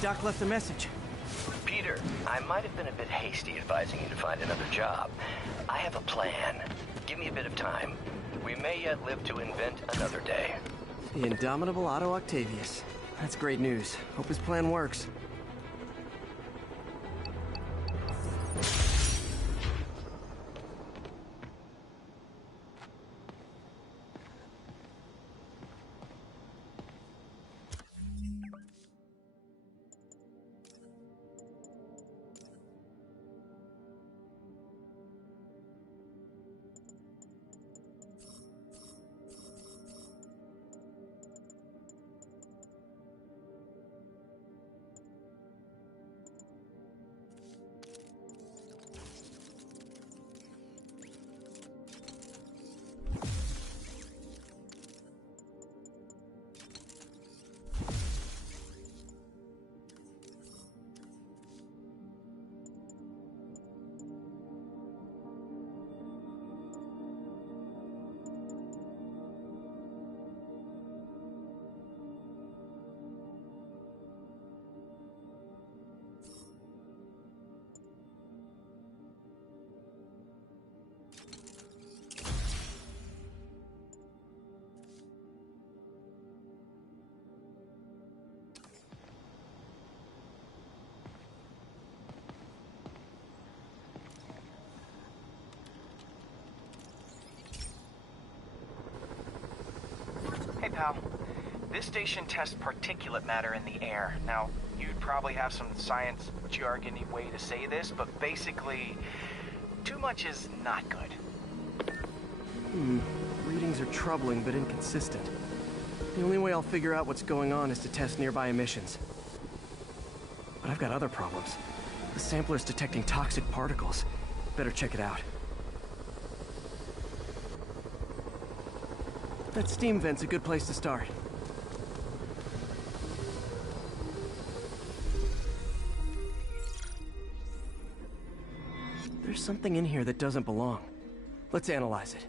Doc left a message. Peter, I might have been a bit hasty advising you to find another job. I have a plan. Give me a bit of time. We may yet live to invent another day. The indomitable Otto Octavius. That's great news. Hope his plan works. Hey, pal. This station tests particulate matter in the air. Now, you'd probably have some science jargony way to say this, but basically, too much is not good. Readings are troubling but inconsistent. The only way I'll figure out what's going on is to test nearby emissions. But I've got other problems. The sampler's detecting toxic particles. Better check it out. That steam vent's a good place to start. There's something in here that doesn't belong. Let's analyze it.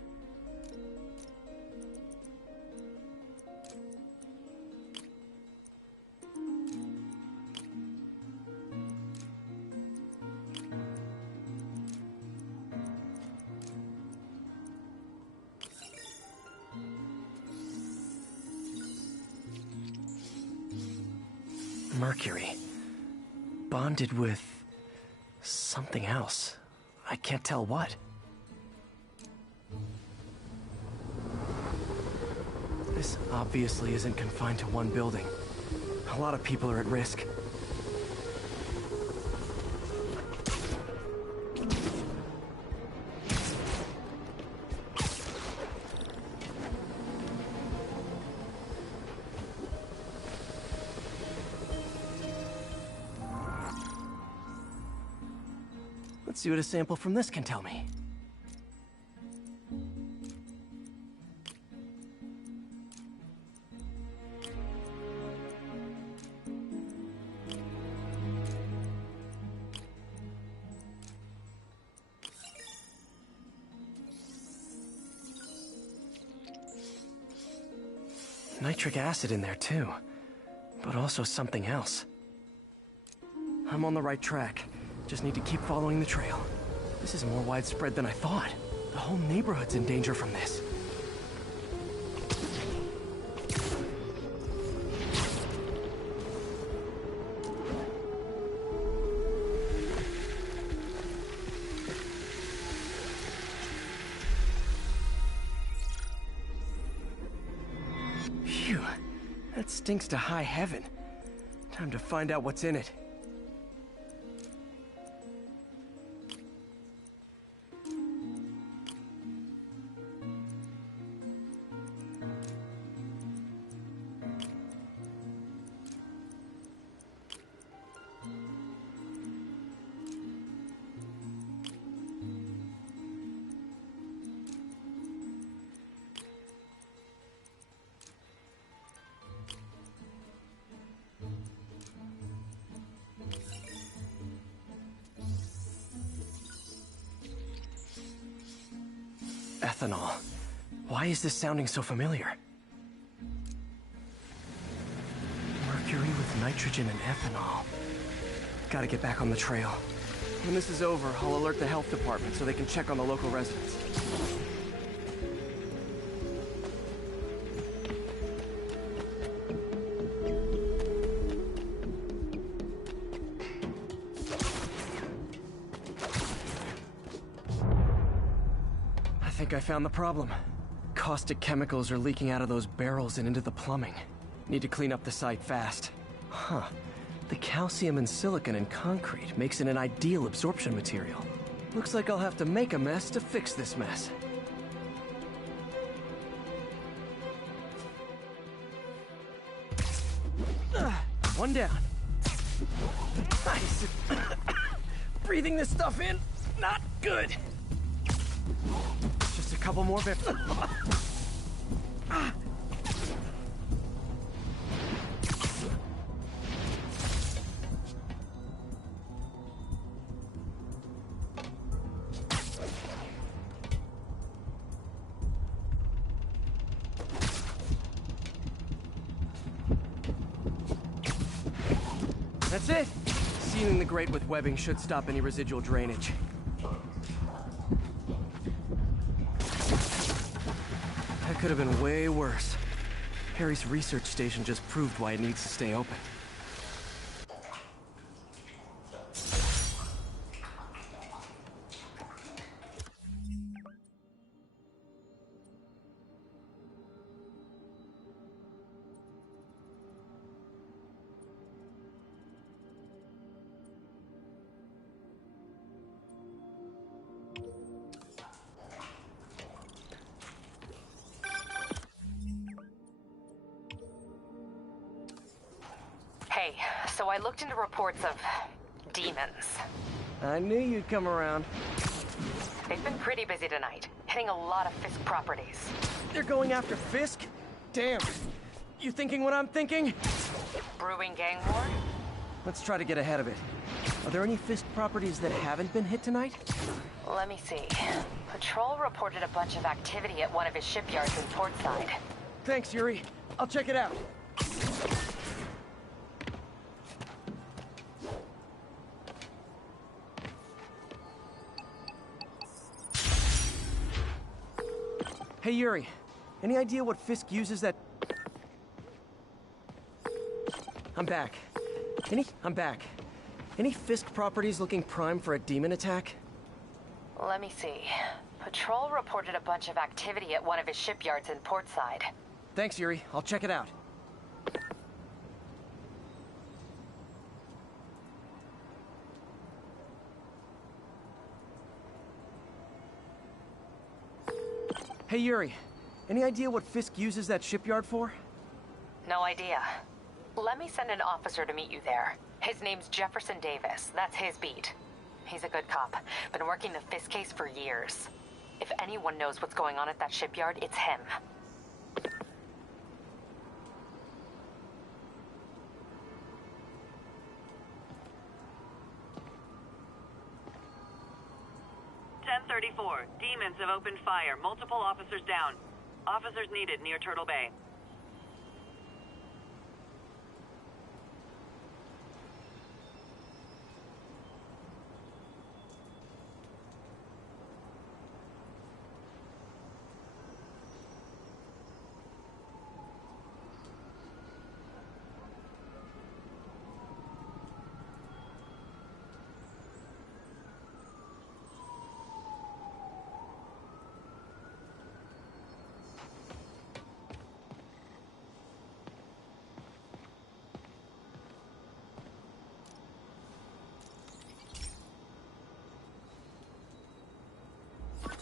Mercury. Bonded with something else. I can't tell what. This obviously isn't confined to one building. A lot of people are at risk. Let's see what a sample from this can tell me. Nitric acid in there too, but also something else. I'm on the right track. Just need to keep following the trail. This is more widespread than I thought. The whole neighborhood's in danger from this. Phew, that stinks to high heaven. Time to find out what's in it. Ethanol. Why is this sounding so familiar? Mercury with nitrogen and ethanol. Gotta get back on the trail. When this is over, I'll alert the health department so they can check on the local residents. I think I found the problem. Caustic chemicals are leaking out of those barrels and into the plumbing. Need to clean up the site fast. Huh. The calcium and silicon in concrete makes it an ideal absorption material. Looks like I'll have to make a mess to fix this mess. One down. Nice. Breathing this stuff in, not good. Just a couple more bits. That's it. Sealing the grate with webbing should stop any residual drainage. That could have been way worse. Harry's research station just proved why it needs to stay open. Hey, so I looked into reports of demons. I knew you'd come around. They've been pretty busy tonight, hitting a lot of Fisk properties. They're going after Fisk? Damn. You thinking what I'm thinking? Brewing gang war? Let's try to get ahead of it. Are there any Fisk properties that haven't been hit tonight? Let me see. Patrol reported a bunch of activity at one of his shipyards in Portside. Thanks, Yuri. I'll check it out. Hey, Yuri. Any idea what Fisk uses that... I'm back. Any Fisk properties looking prime for a demon attack? Let me see. Patrol reported a bunch of activity at one of his shipyards in Portside. Thanks, Yuri. I'll check it out. Hey, Yuri. Any idea what Fisk uses that shipyard for? No idea. Let me send an officer to meet you there. His name's Jefferson Davis. That's his beat. He's a good cop. Been working the Fisk case for years. If anyone knows what's going on at that shipyard, it's him. Demons have opened fire. Multiple officers down. Officers needed near Turtle Bay.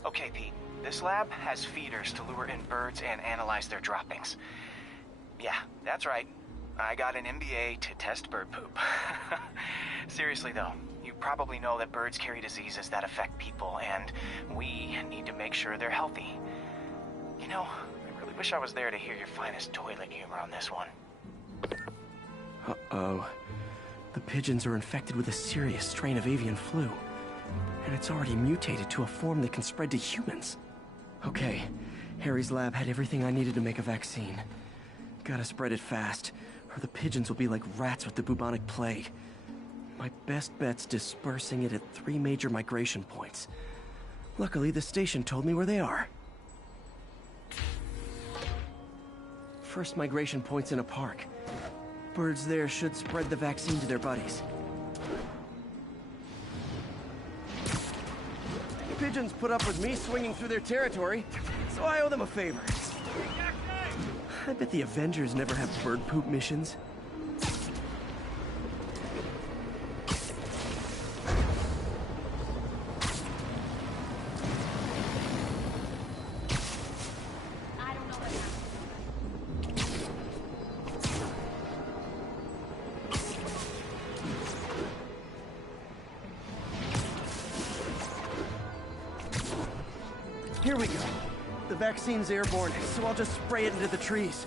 Okay, Pete. This lab has feeders to lure in birds and analyze their droppings. Yeah, that's right. I got an MBA to test bird poop. Seriously, though, you probably know that birds carry diseases that affect people, and we need to make sure they're healthy. You know, I really wish I was there to hear your finest toilet humor on this one. Uh-oh. The pigeons are infected with a serious strain of avian flu. And it's already mutated to a form that can spread to humans. Okay, Harry's lab had everything I needed to make a vaccine. Gotta spread it fast, or the pigeons will be like rats with the bubonic plague. My best bet's dispersing it at 3 major migration points. Luckily, the station told me where they are. First migration point's in a park. Birds there should spread the vaccine to their buddies. Pigeons put up with me swinging through their territory, so I owe them a favor. I bet the Avengers never have bird poop missions. Here we go. The vaccine's airborne, so I'll just spray it into the trees.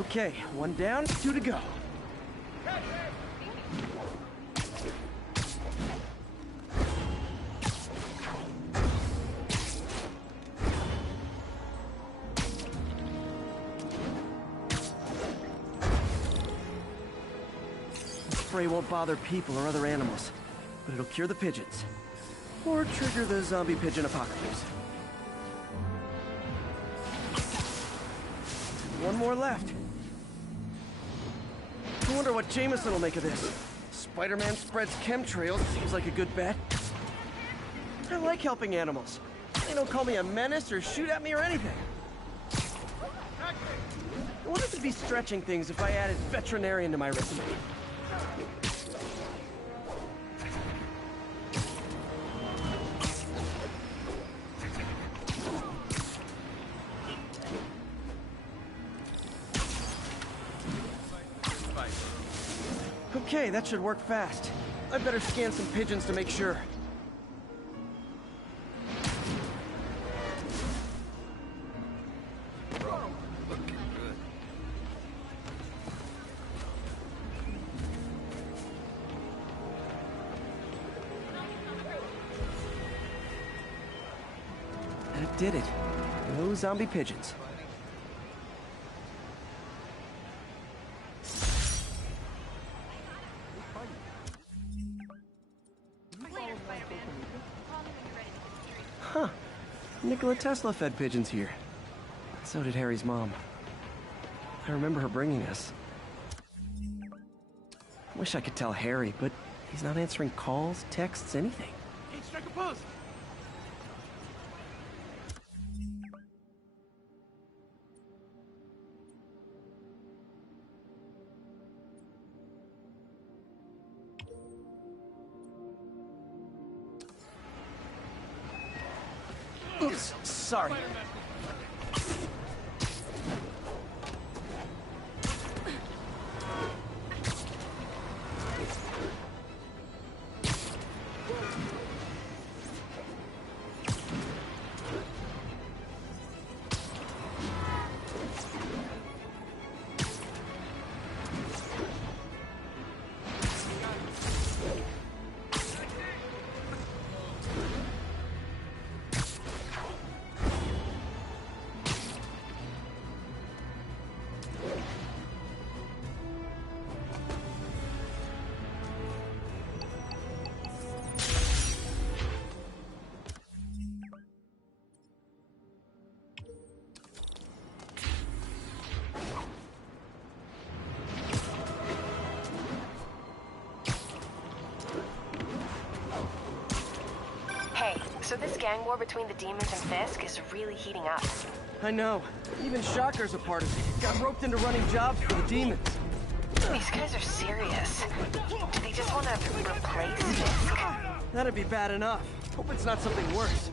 Okay, 1 down, 2 to go. The spray won't bother people or other animals, but it'll cure the pigeons. Or trigger the zombie pigeon apocalypse. 1 more left. I wonder what Jameson will make of this. Spiderman spreads chemtrails, seems like a good bet. I like helping animals. They don't call me a menace or shoot at me or anything. I wonder if it'd be stretching things if I added veterinarian to my resume. Okay, that should work fast. I'd better scan some pigeons to make sure. That did it. No zombie pigeons. Huh. Nikola Tesla fed pigeons here. So did Harry's mom. I remember her bringing us. Wish I could tell Harry, but he's not answering calls, texts, anything. Can't strike a pose! Oops, sorry. So this gang war between the demons and Fisk is really heating up. I know. Even Shocker's a part of it. Got roped into running jobs for the demons. These guys are serious. Do they just want to replace Fisk? That'd be bad enough. Hope it's not something worse.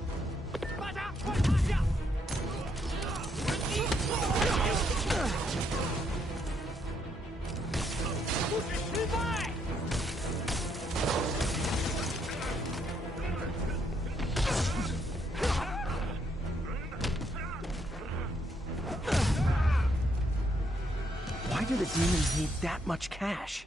Why do the demons need that much cash?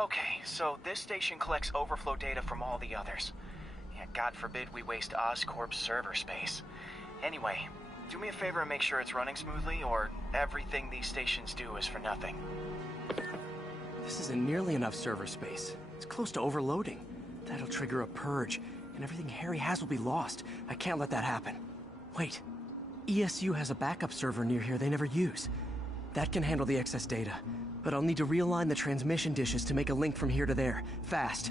Okay, so this station collects overflow data from all the others. Yeah, God forbid we waste OSCORP's server space. Anyway, do me a favor and make sure it's running smoothly, or everything these stations do is for nothing. This isn't nearly enough server space. It's close to overloading. That'll trigger a purge, and everything Harry has will be lost. I can't let that happen. Wait. ESU has a backup server near here they never use. That can handle the excess data. But I'll need to realign the transmission dishes to make a link from here to there. Fast.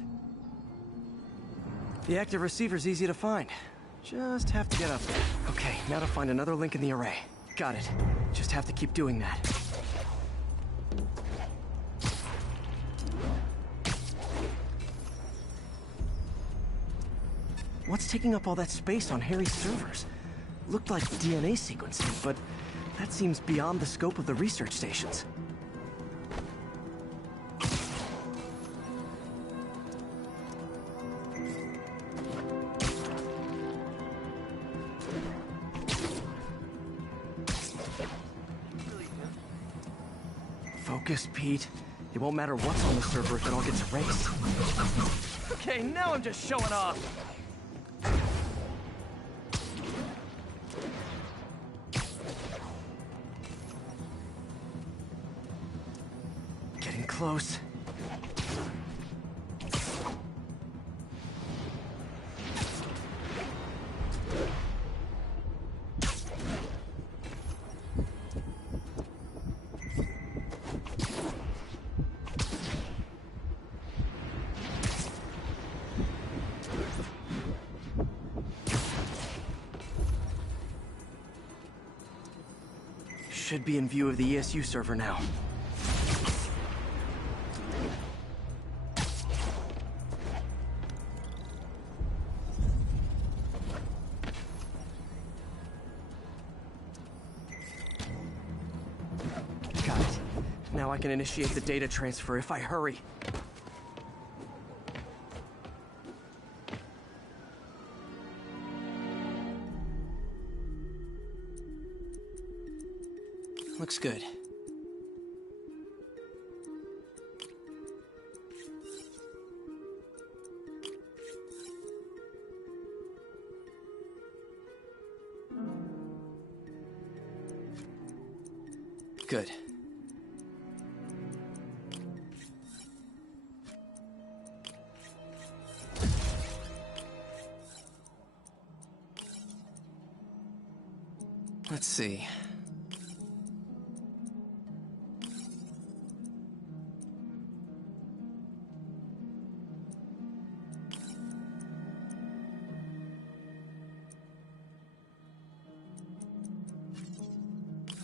The active receiver's easy to find. Just have to get up there. Okay, now to find another link in the array. Got it. Just have to keep doing that. What's taking up all that space on Harry's servers? Looked like DNA sequencing, but that seems beyond the scope of the research stations. Focus, Pete. It won't matter what's on the server if it all gets erased. Okay, now I'm just showing off. Getting close. Should be in view of the ESU server now. Got it. Now I can initiate the data transfer if I hurry. Looks good. Good. Let's see.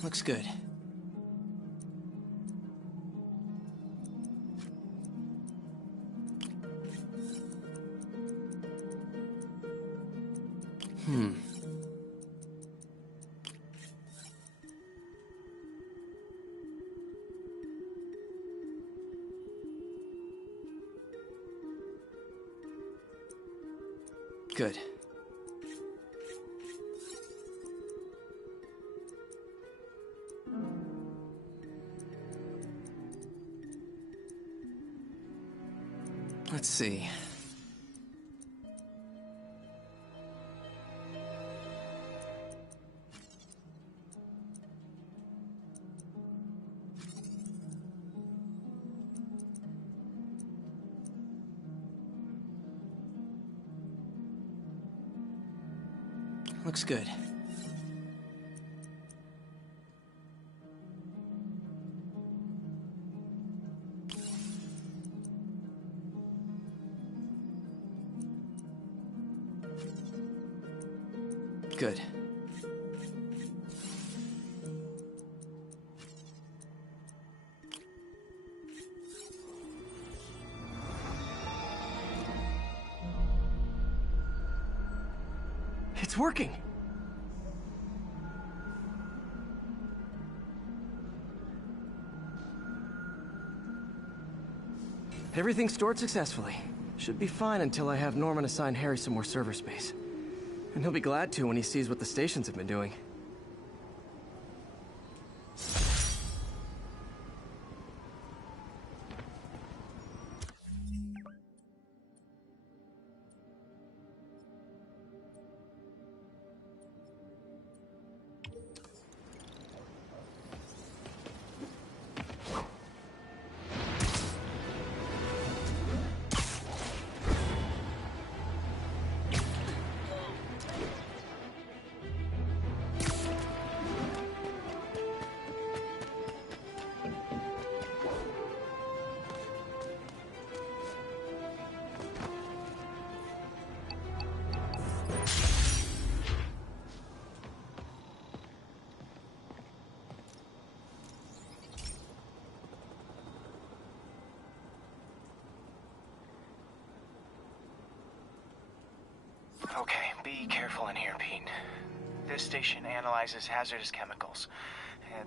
Looks good. Good. Let's see. Looks good. Good. It's working! Everything's stored successfully. Should be fine until I have Norman assign Harry some more server space. And he'll be glad to when he sees what the stations have been doing. Okay, be careful in here, Pete. This station analyzes hazardous chemicals,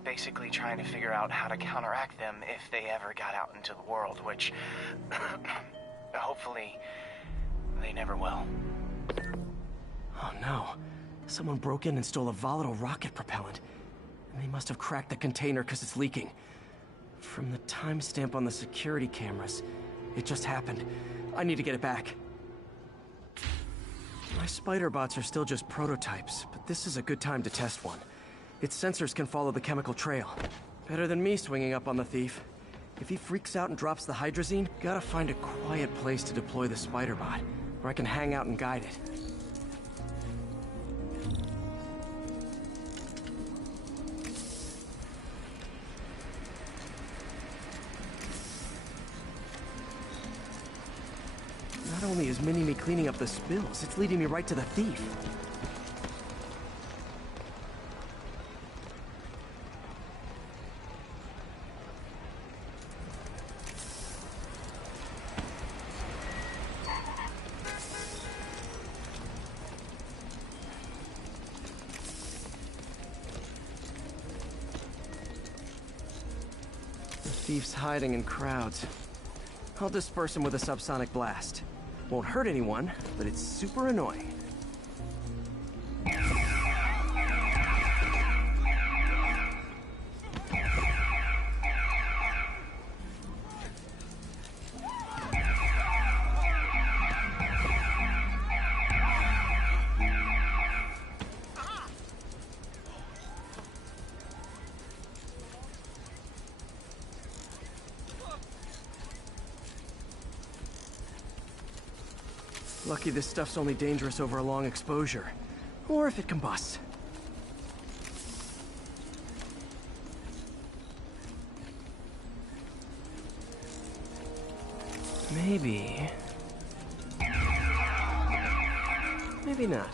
basically trying to figure out how to counteract them if they ever got out into the world, which hopefully they never will. Oh no. Someone broke in and stole a volatile rocket propellant. And they must have cracked the container because it's leaking. From the timestamp on the security cameras, it just happened. I need to get it back. My spider bots are still just prototypes, but this is a good time to test one. Its sensors can follow the chemical trail. Better than me swinging up on the thief. If he freaks out and drops the hydrazine, gotta find a quiet place to deploy the spider bot, where I can hang out and guide it. Not only is Mini-Me cleaning up the spills, it's leading me right to the thief. The thief's hiding in crowds. I'll disperse him with a subsonic blast. Won't hurt anyone, but it's super annoying. Lucky this stuff's only dangerous over a long exposure. Or if it combusts. Maybe... maybe not.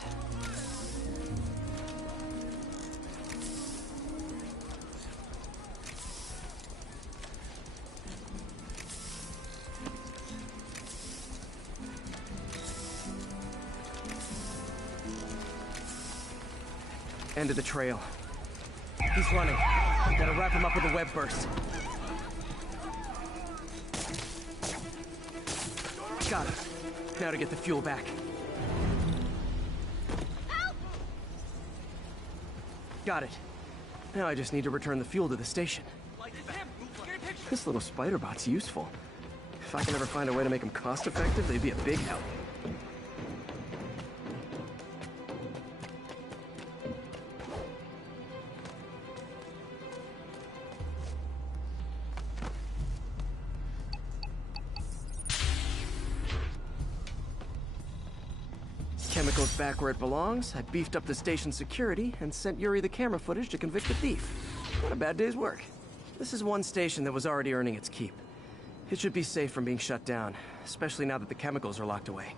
End of the trail. He's running. Gotta wrap him up with a web burst. Got him. Now to get the fuel back. Help! Got it. Now I just need to return the fuel to the station. This little spider bot's useful. If I can ever find a way to make them cost-effective, they'd be a big help. chemicals back where it belongs, I beefed up the station's security and sent Yuri the camera footage to convict the thief. Not a bad day's work. This is one station that was already earning its keep. It should be safe from being shut down, especially now that the chemicals are locked away.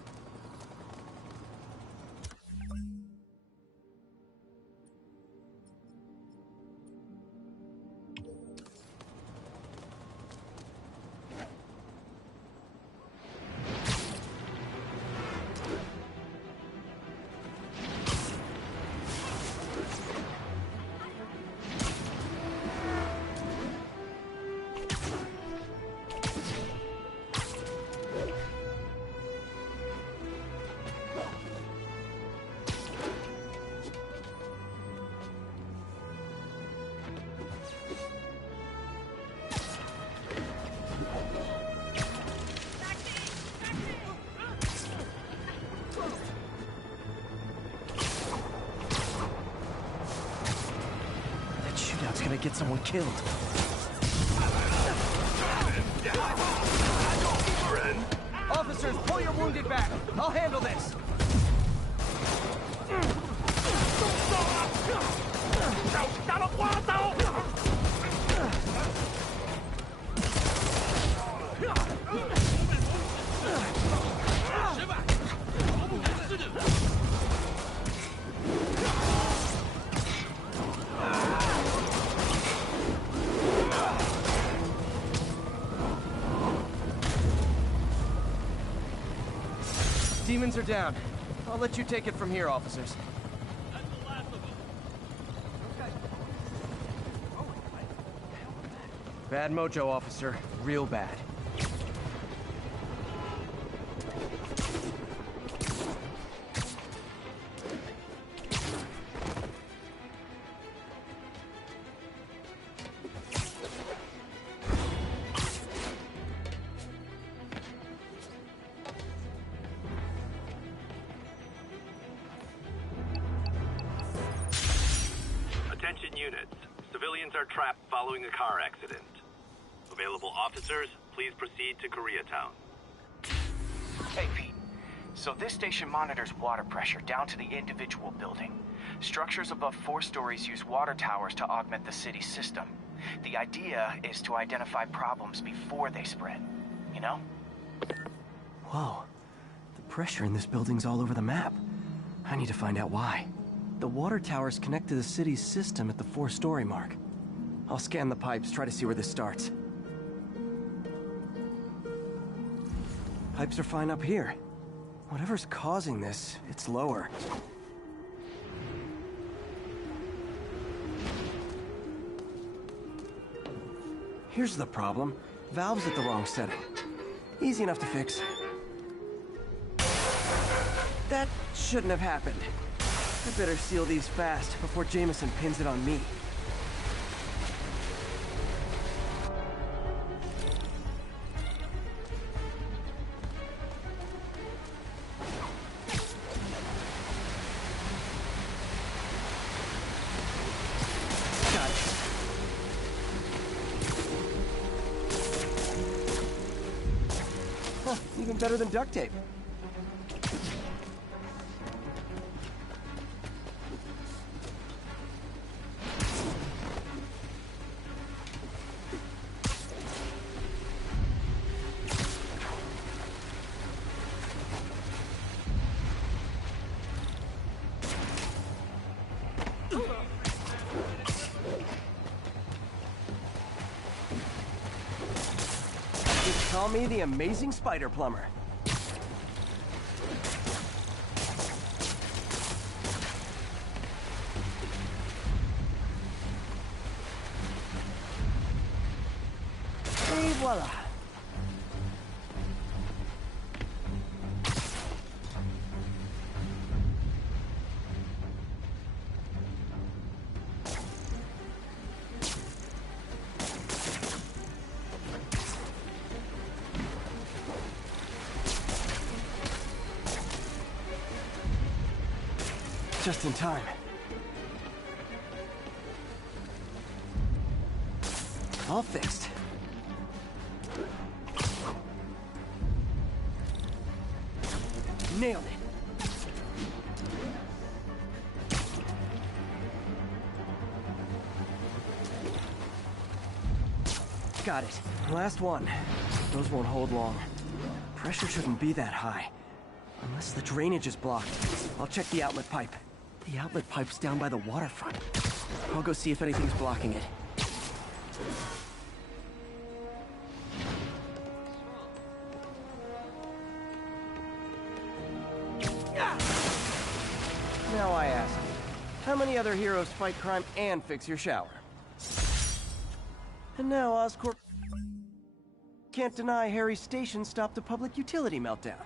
It's gonna get someone killed. Officers, pull your wounded back. I'll handle this. Demons are down. I'll let you take it from here, officers. That's the last of them. Bad mojo, officer. Real bad. Attention units. Civilians are trapped following a car accident. Available officers, please proceed to Koreatown. Hey, Pete. So this station monitors water pressure down to the individual building. Structures above 4 stories use water towers to augment the city's system. The idea is to identify problems before they spread, you know? Whoa. The pressure in this building's all over the map. I need to find out why. The water towers connect to the city's system at the 4-story mark. I'll scan the pipes, try to see where this starts. Pipes are fine up here. Whatever's causing this, it's lower. Here's the problem. Valve's at the wrong setting. Easy enough to fix. That shouldn't have happened. I better seal these fast before Jameson pins it on me. Got it. Huh, even better than duct tape. Just call me the amazing spider plumber. Et voila. Just in time. All fixed. Nailed it. Got it. Last one. Those won't hold long. Pressure shouldn't be that high. Unless the drainage is blocked. I'll check the outlet pipe. The outlet pipe's down by the waterfront. I'll go see if anything's blocking it. Now I ask you, how many other heroes fight crime and fix your shower? And now OSCORP can't deny Harry's station stopped a public utility meltdown.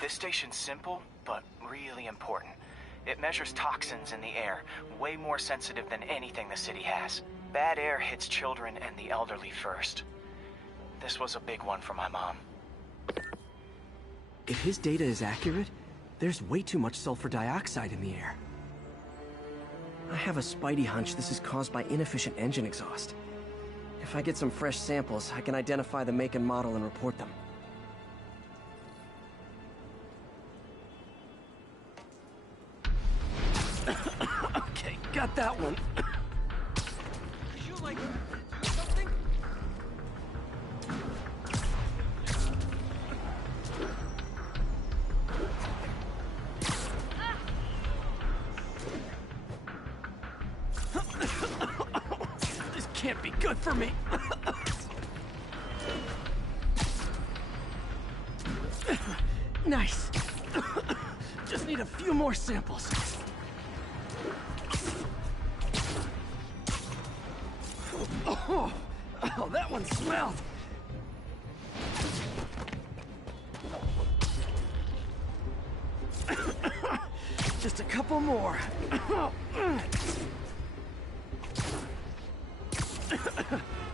This station's simple, but really important. It measures toxins in the air, way more sensitive than anything the city has. Bad air hits children and the elderly first. This was a big one for my mom. If his data is accurate, there's way too much sulfur dioxide in the air. I have a spidey hunch this is caused by inefficient engine exhaust. If I get some fresh samples, I can identify the make and model and report them. Okay, got that one. Did you like something? This can't be good for me. Nice. Just need a few more samples. Oh, that one smelled. Just a couple more.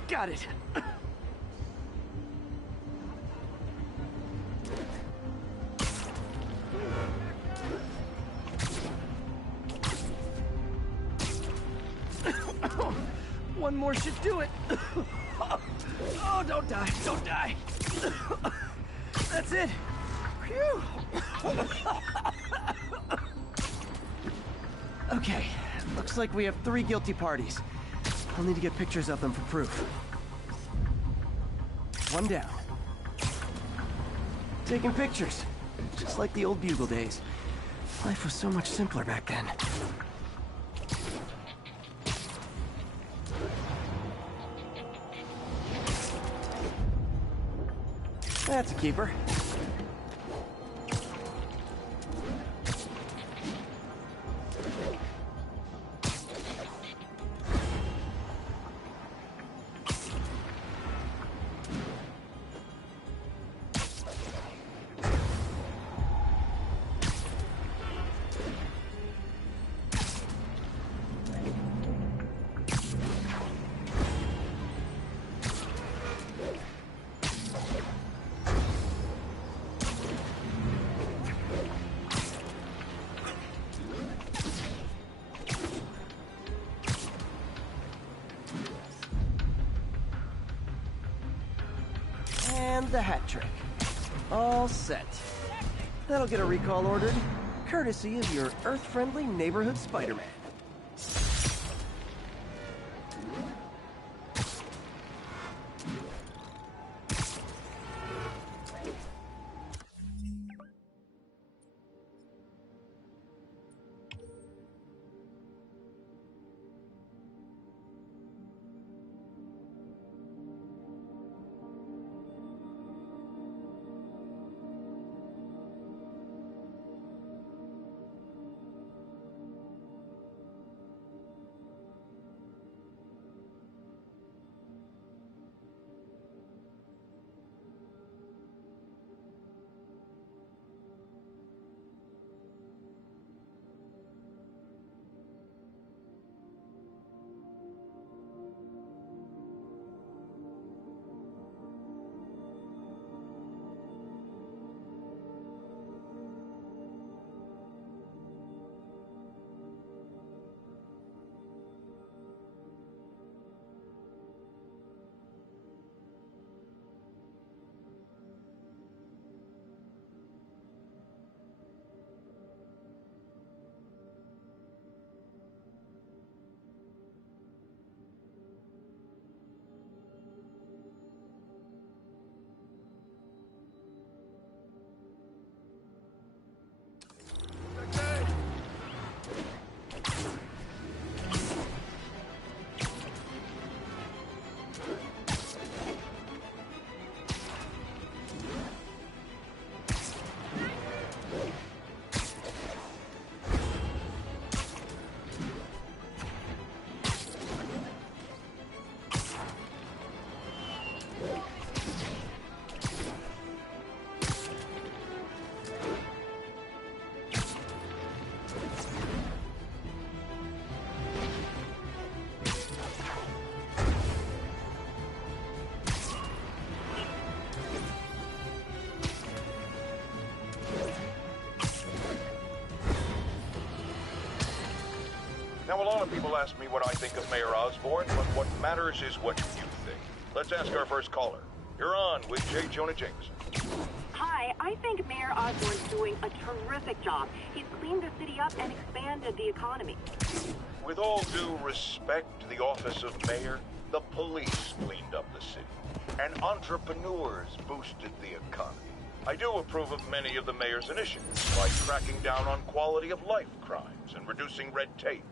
Got it. more should do it. Oh, don't die, don't die. That's it. Phew. Okay, looks like we have 3 guilty parties. I'll need to get pictures of them for proof. 1 down. Taking pictures, just like the old Bugle days. Life was so much simpler back then. That's a keeper. And the hat trick. All set. That'll get a recall ordered, courtesy of your Earth-friendly neighborhood Spiderman. Now, a lot of people ask me what I think of Mayor Osborn, but what matters is what you think. Let's ask our first caller. You're on with J. Jonah Jameson. Hi, I think Mayor Osborn's doing a terrific job. He's cleaned the city up and expanded the economy. With all due respect to the office of mayor, the police cleaned up the city, and entrepreneurs boosted the economy. I do approve of many of the mayor's initiatives, like cracking down on quality of life crimes and reducing red tape.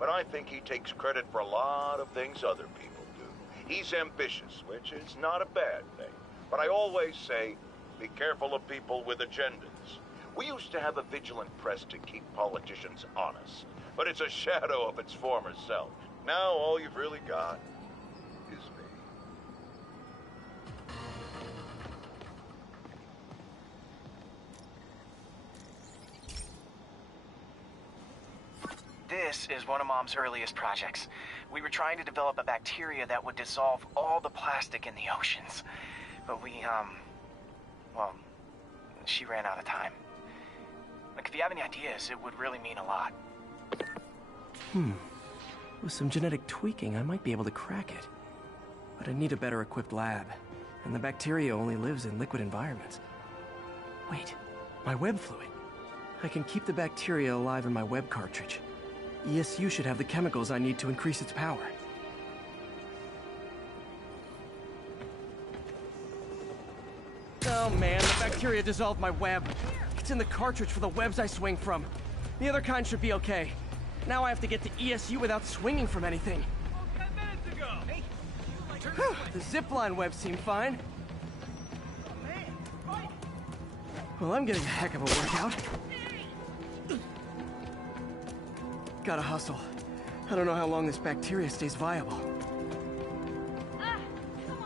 But I think he takes credit for a lot of things other people do. He's ambitious, which is not a bad thing. But I always say, be careful of people with agendas. We used to have a vigilant press to keep politicians honest, but it's a shadow of its former self. Now all you've really got is me. This is one of Mom's earliest projects. We were trying to develop a bacteria that would dissolve all the plastic in the oceans. But well, she ran out of time. Like, if you have any ideas, it would really mean a lot. With some genetic tweaking, I might be able to crack it. But I need a better equipped lab, and the bacteria only lives in liquid environments. Wait, my web fluid. I can keep the bacteria alive in my web cartridge. ESU should have the chemicals I need to increase its power. Oh man, the bacteria dissolved my web. It's in the cartridge for the webs I swing from. The other kind should be okay. Now I have to get to ESU without swinging from anything. 10 minutes ago! Hey, The zipline webs seem fine. Well, I'm getting a heck of a workout. Gotta hustle. I don't know how long this bacteria stays viable.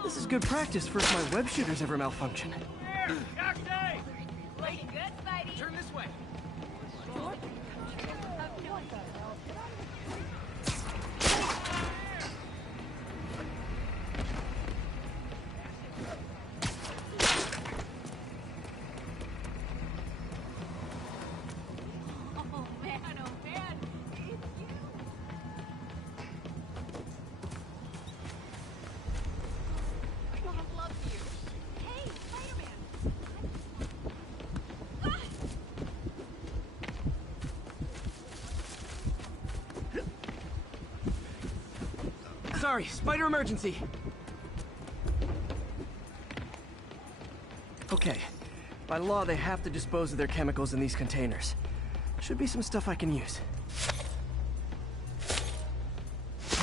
This is good practice for if my web shooters ever malfunction. Taxi! Looking good, Spidey. Turn this way. Oh man, it's you. Mom loves you. Hey, Spiderman. Sorry, spider emergency. Okay. By law, they have to dispose of their chemicals in these containers. Should be some stuff I can use.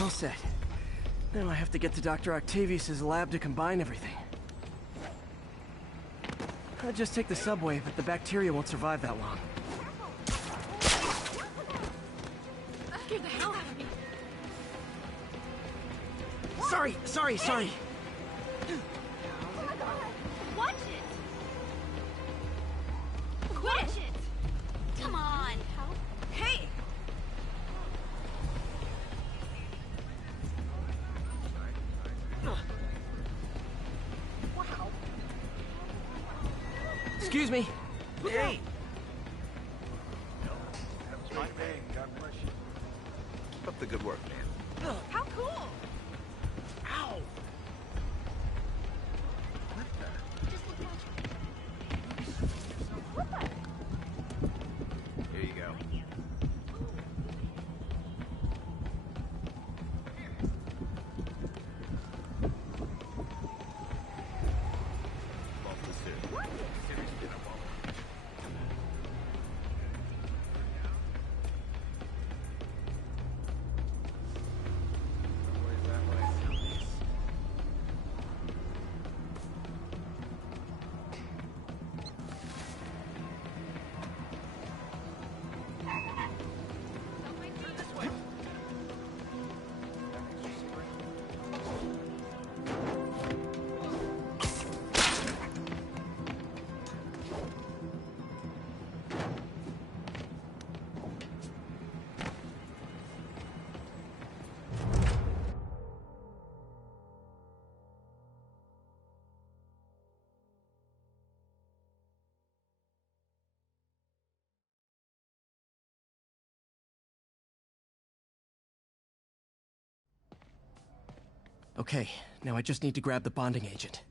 All set. Now I have to get to Dr. Octavius's lab to combine everything. I'd just take the subway, but the bacteria won't survive that long. Scared the hell out of me. Sorry. Watch it. Quit it. Come on. Hey. Wow. Excuse me. Hey! Keep up the good work, man. How cool. Ow! Just look at you. Here you go. Love the suit. Seriously, I won't. Always that way. Okay, now I just need to grab the bonding agent.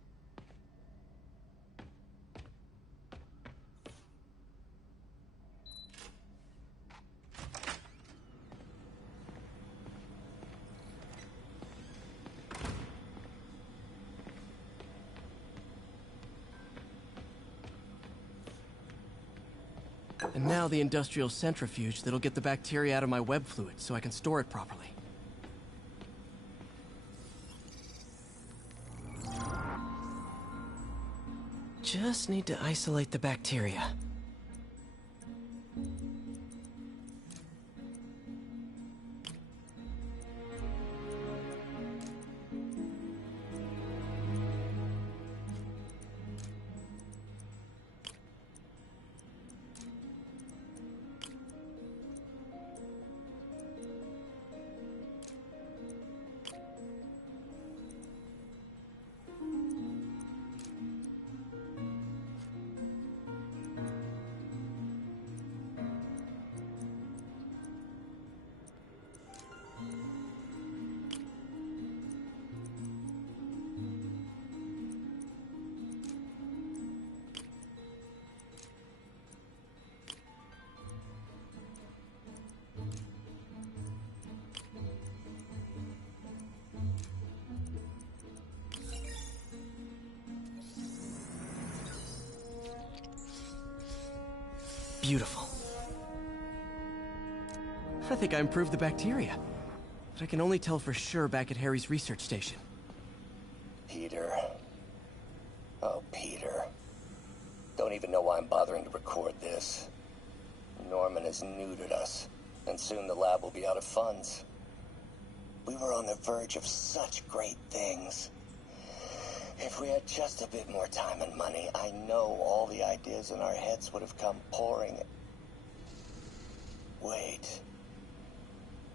And now the industrial centrifuge that'll get the bacteria out of my web fluid so I can store it properly. Just need to isolate the bacteria. beautiful. I think I improved the bacteria. But I can only tell for sure back at Harry's research station. Peter. Oh, Peter. Don't even know why I'm bothering to record this. Norman has neutered us, and soon the lab will be out of funds. We were on the verge of such great things. If we had just a bit more time and money, I know all the ideas in our heads would have come pouring. Wait.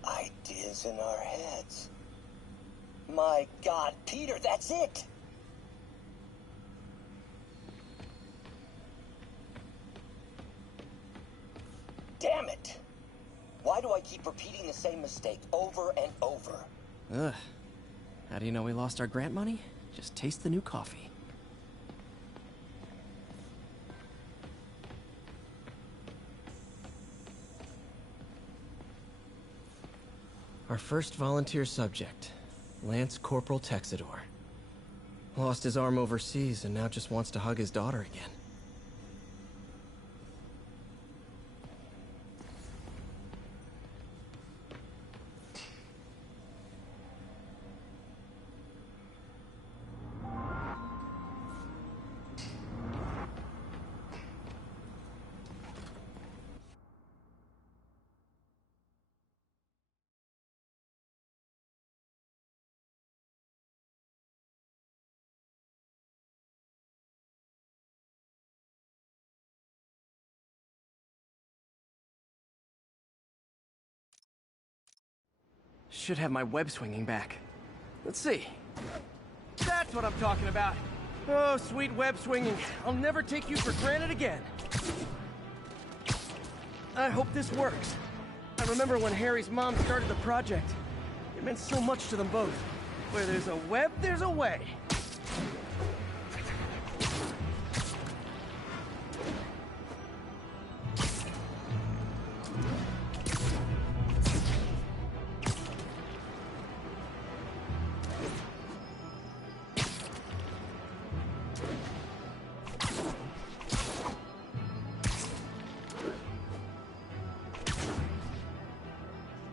Ideas in our heads. My God, Peter, that's it! Damn it! Why do I keep repeating the same mistake over and over? Ugh. How do you know we lost our grant money? Just taste the new coffee. Our first volunteer subject, Lance Corporal Texidor. Lost his arm overseas and now just wants to hug his daughter again. Should have my web swinging back. Let's see. That's what I'm talking about. Oh, sweet web swinging. I'll never take you for granted again. I hope this works. I remember when Harry's mom started the project. It meant so much to them both. Where there's a web, there's a way.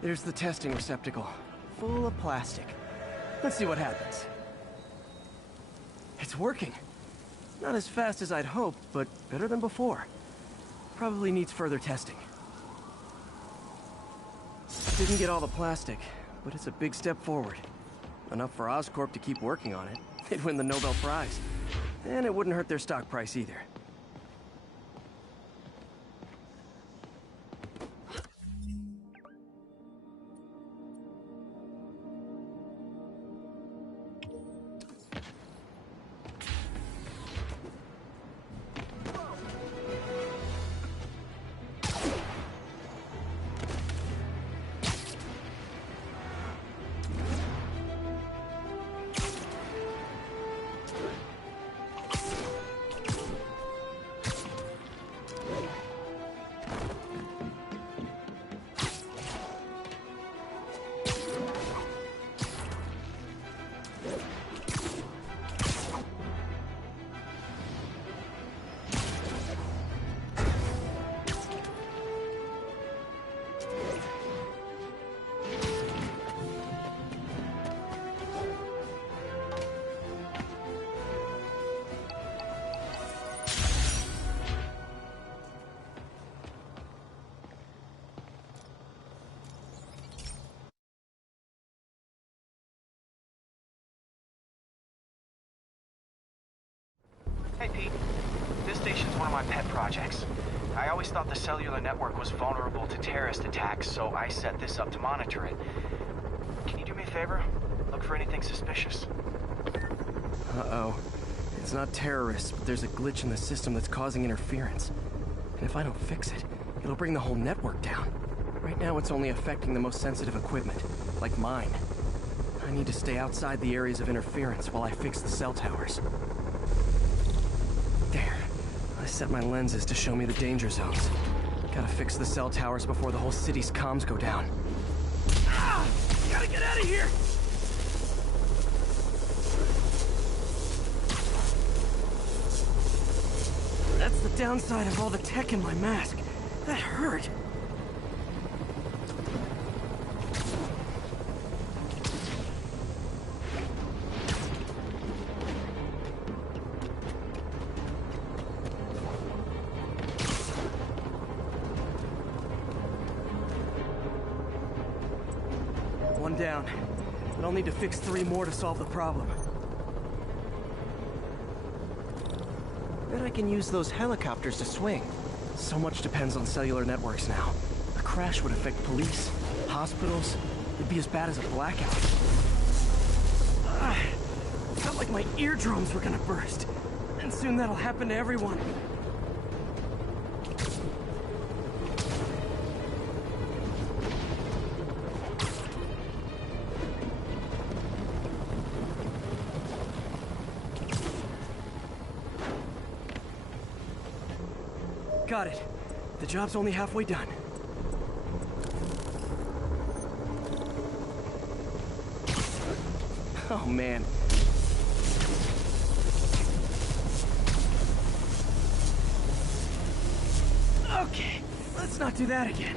There's the testing receptacle, full of plastic. Let's see what happens. It's working. Not as fast as I'd hoped, but better than before. Probably needs further testing. Didn't get all the plastic, but it's a big step forward. Enough for OSCORP to keep working on it. They'd win the Nobel Prize. And it wouldn't hurt their stock price either. Hey, Pete. This station's one of my pet projects. I always thought the cellular network was vulnerable to terrorist attacks, so I set this up to monitor it. Can you do me a favor? Look for anything suspicious. Uh-oh. It's not terrorists, but there's a glitch in the system that's causing interference. And if I don't fix it, it'll bring the whole network down. Right now, it's only affecting the most sensitive equipment, like mine. I need to stay outside the areas of interference while I fix the cell towers. There. I set my lenses to show me the danger zones. Gotta fix the cell towers before the whole city's comms go down. Ah! Gotta get out of here! That's the downside of all the tech in my mask. That hurt. One down. But I'll need to fix 3 more to solve the problem. Bet I can use those helicopters to swing. So much depends on cellular networks now. A crash would affect police, hospitals. It'd be as bad as a blackout. Felt like my eardrums were gonna burst. And soon that'll happen to everyone. Got it. The job's only halfway done. Oh, man. Okay, let's not do that again.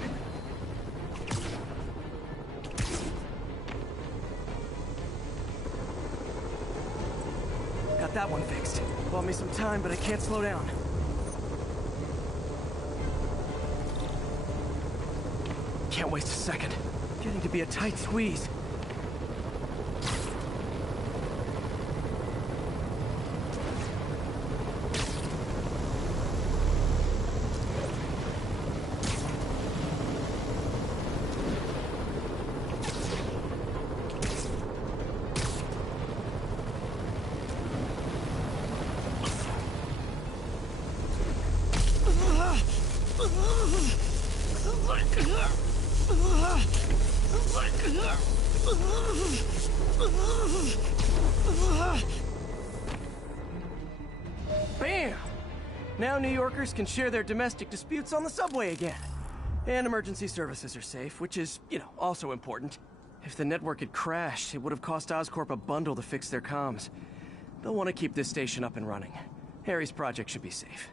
Got that one fixed. Bought me some time, but I can't slow down. Can't waste a second. Getting to be a tight squeeze. Bam! Now New Yorkers can share their domestic disputes on the subway again. And emergency services are safe, which is, also important. If the network had crashed, it would have cost OSCORP a bundle to fix their comms. They'll want to keep this station up and running. Harry's project should be safe.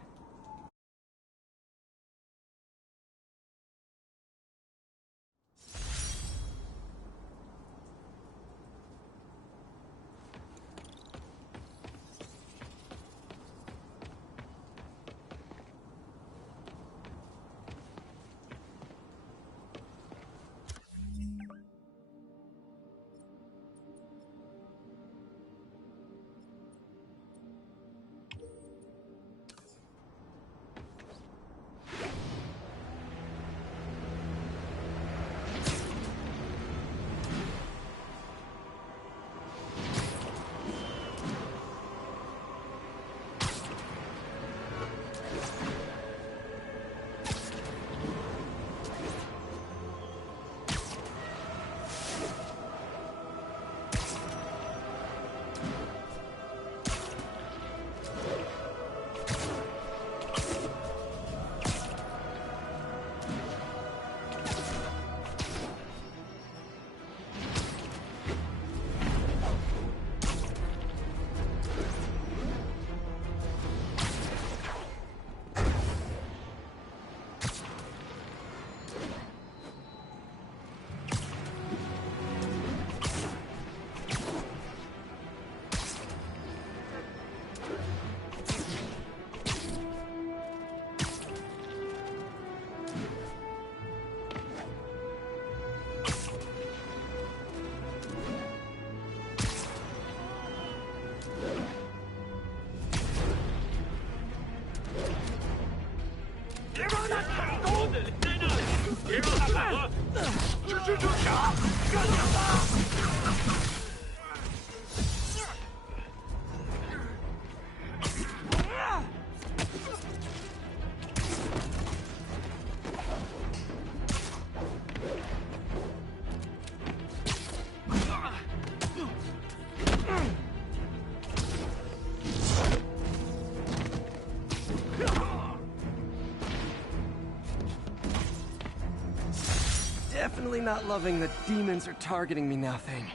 Definitely not loving the demons are targeting me now thing.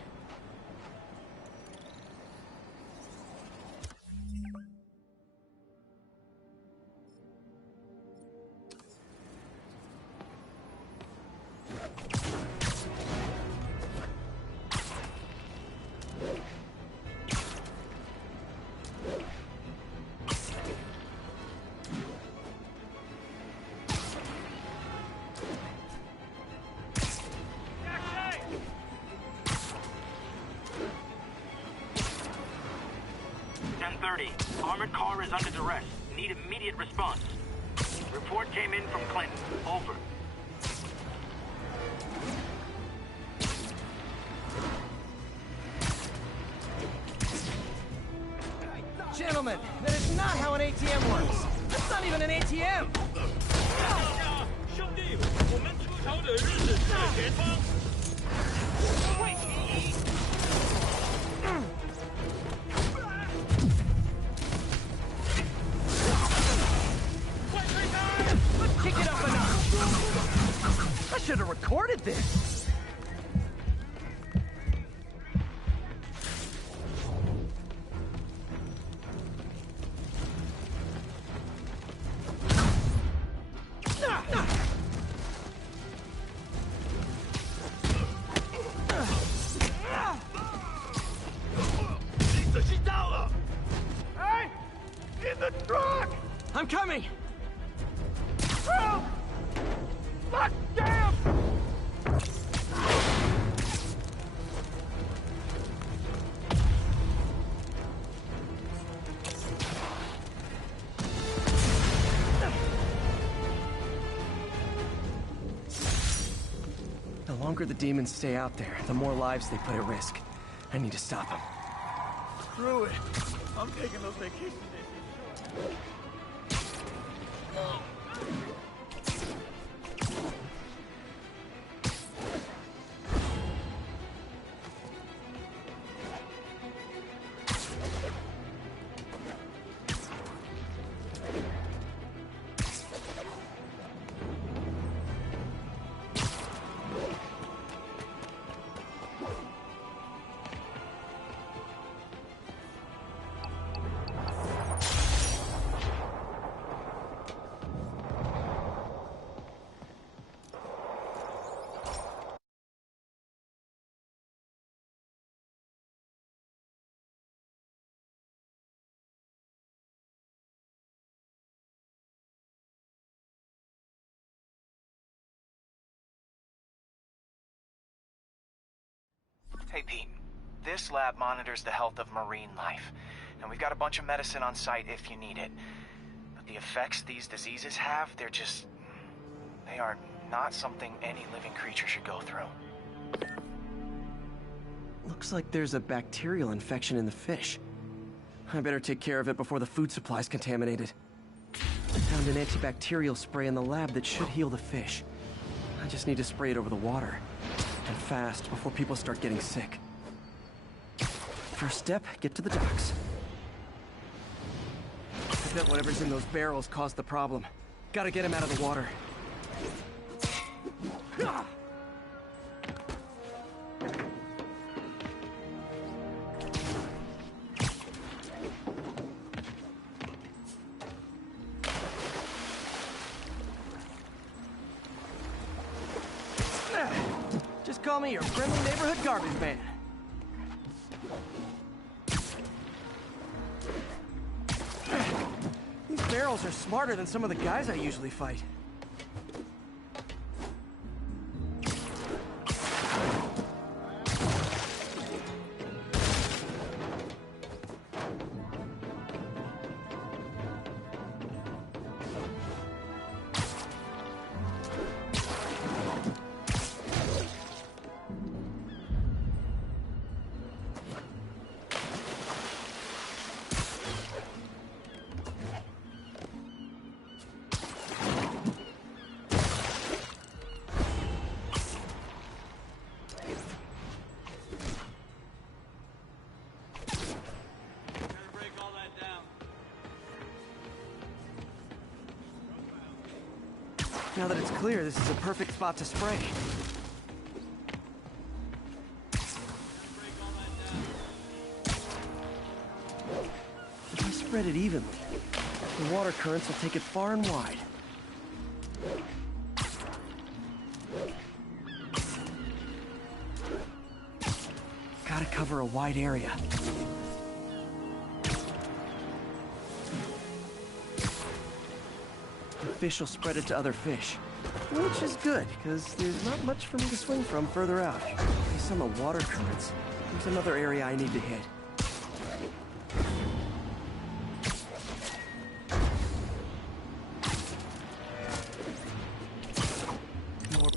10:30. Armored car is under duress. Need immediate response. Report came in from Clinton. Over. Gentlemen, that is not how an ATM works. That's not even an ATM. Let's kick it up a notch. I should have recorded this. I'm coming! Help! Fuck, damn! The longer the demons stay out there, the more lives they put at risk. I need to stop them. Screw it. I'm taking those vacation days. Hey, Pete. This lab monitors the health of marine life, and we've got a bunch of medicine on site if you need it. But the effects these diseases have, they are not something any living creature should go through. Looks like there's a bacterial infection in the fish. I better take care of it before the food supply's contaminated. I found an antibacterial spray in the lab that should heal the fish. I just need to spray it over the water. And fast, before people start getting sick. First step, get to the docks. I bet whatever's in those barrels caused the problem. Gotta get him out of the water. Just call me your friendly neighborhood garbage man. These barrels are smarter than some of the guys I usually fight. Now that it's clear, this is a perfect spot to spray. If I spread it evenly, the water currents will take it far and wide. Gotta cover a wide area. Fish will spread it to other fish. Which is good, because there's not much for me to swing from further out. Based on the water currents, there's another area I need to hit.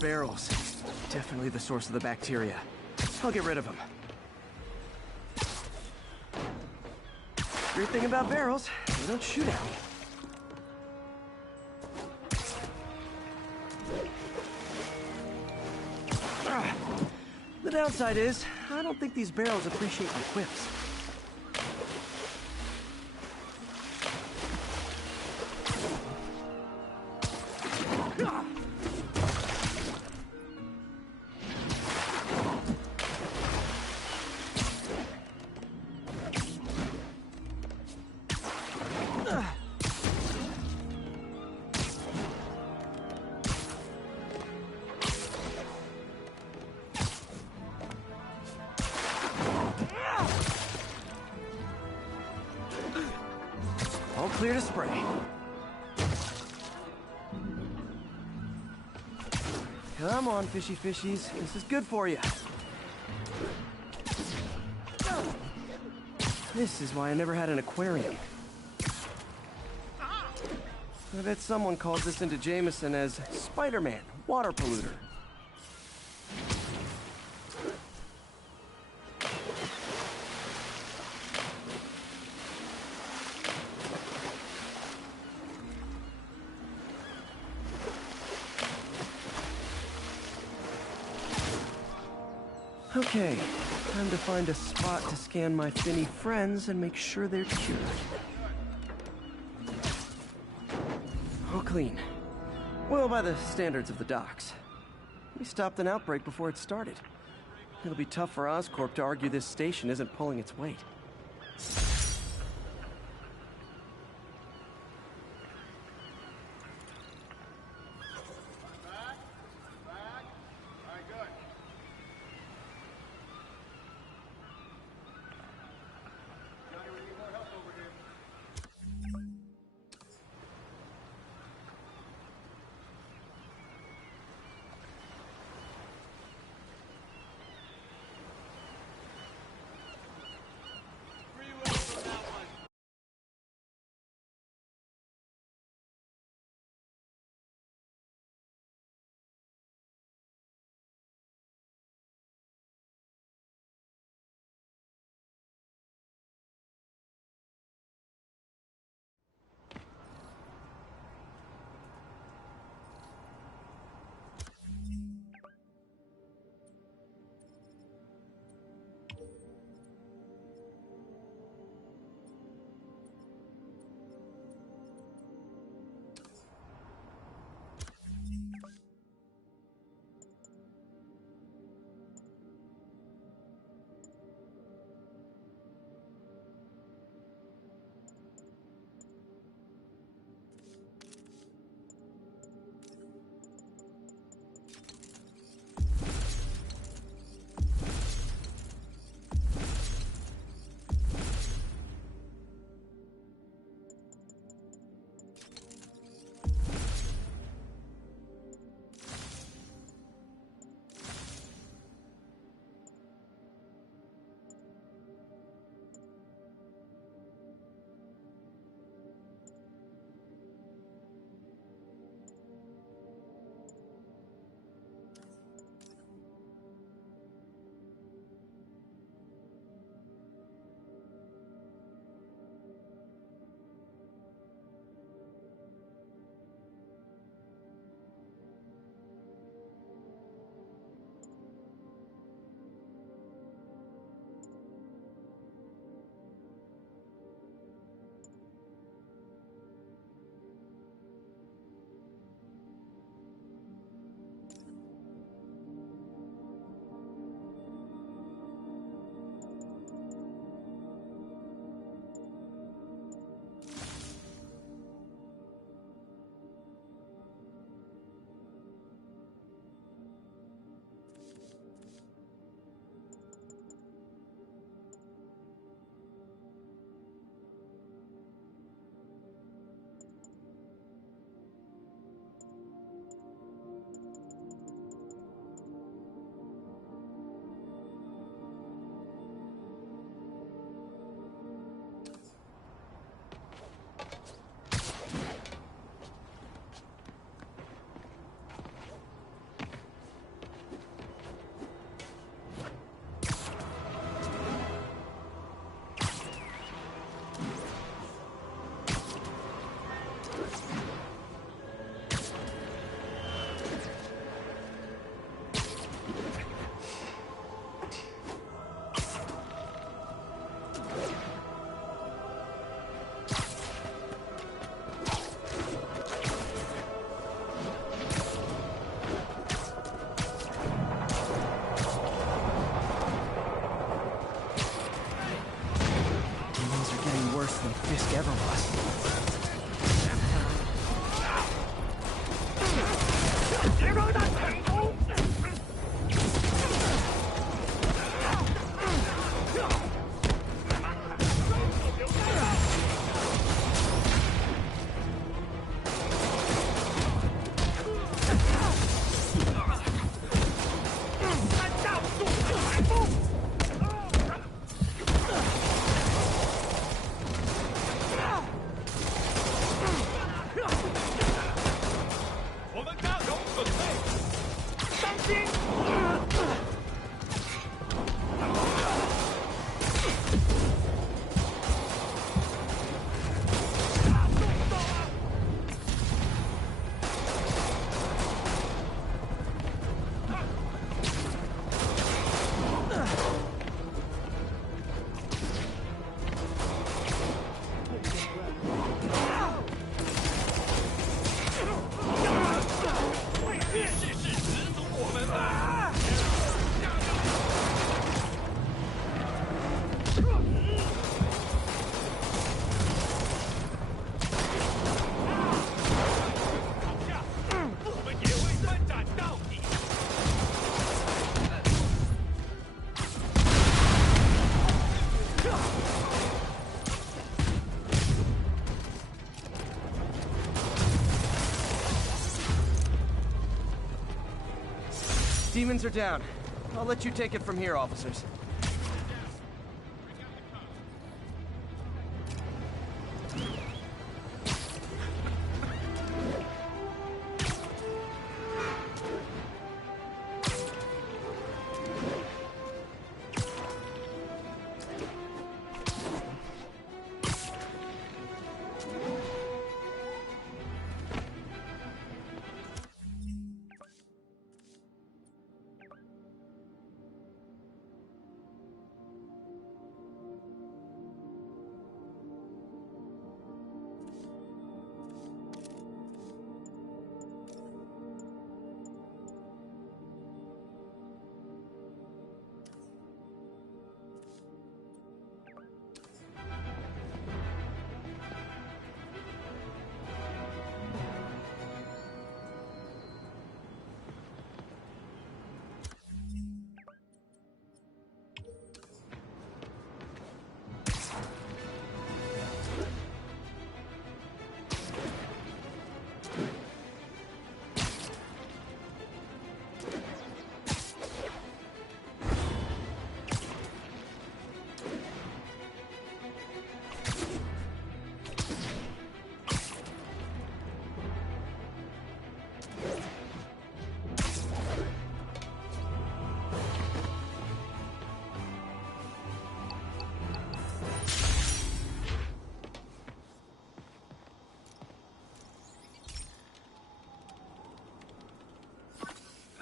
barrels. Definitely the source of the bacteria. I'll get rid of them. Great thing about barrels, they don't shoot at me. The downside is, I don't think these barrels appreciate my quips. All clear to spray. Come on, fishy fishies. This is good for you. This is why I never had an aquarium. I bet someone calls this into Jameson as Spiderman, water polluter. Okay, time to find a spot to scan my finny friends and make sure they're cured. All clean. Well, by the standards of the docks. We stopped an outbreak before it started. It'll be tough for OSCORP to argue this station isn't pulling its weight. Demons are down. I'll let you take it from here, officers.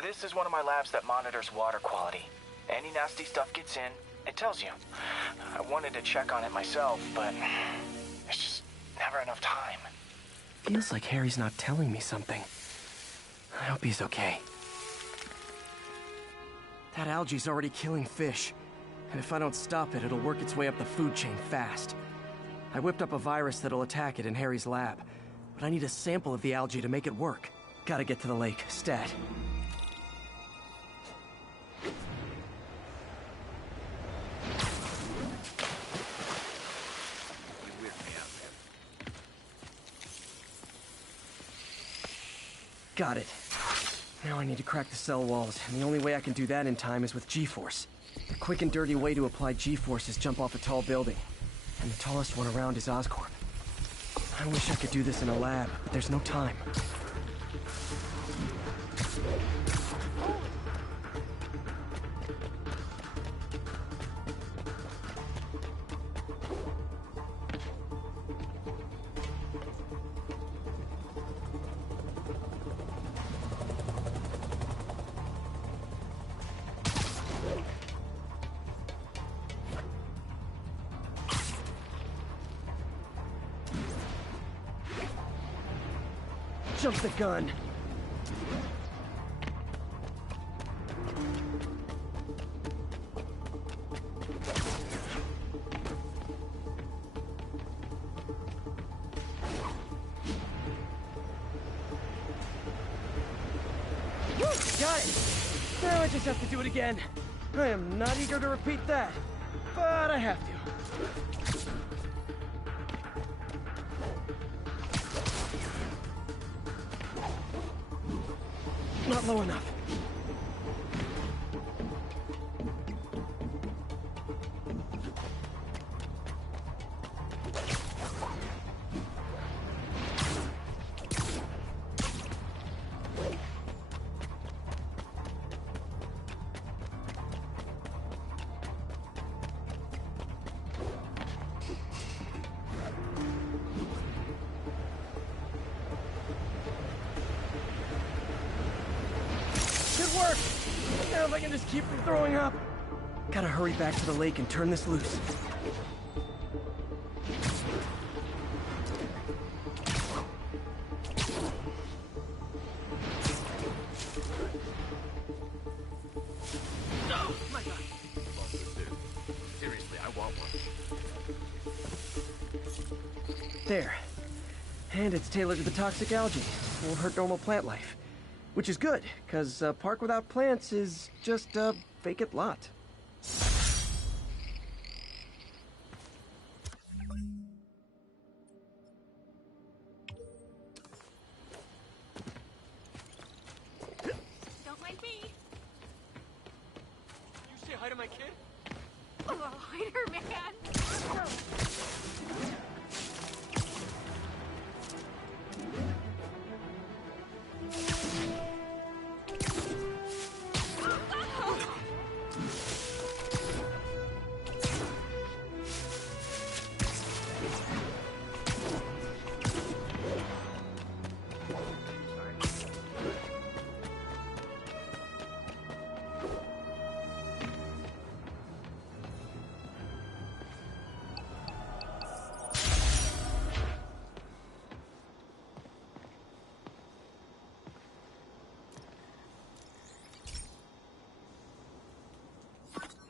This is one of my labs that monitors water quality. Any nasty stuff gets in, it tells you. I wanted to check on it myself, but there's just never enough time. Feels like Harry's not telling me something. I hope he's okay. That algae's already killing fish. And if I don't stop it, it'll work its way up the food chain fast. I whipped up a virus that'll attack it in Harry's lab. But I need a sample of the algae to make it work. Gotta get to the lake, stat. Got it. Now I need to crack the cell walls, and the only way I can do that in time is with G-force. A quick and dirty way to apply G-force is jump off a tall building. And the tallest one around is OSCORP. I wish I could do this in a lab, but there's no time. Jump the gun. Woo! Got it! Now I just have to do it again. I am not eager to repeat that, but I have to. Not low enough. Good work! Now if I can just keep from throwing up. Gotta hurry back to the lake and turn this loose. Oh my god! Seriously, I want one. There. And it's tailored to the toxic algae. Won't hurt normal plant life. Which is good, because a park without plants is just a vacant lot. Don't mind me. my kid? Spider-Man!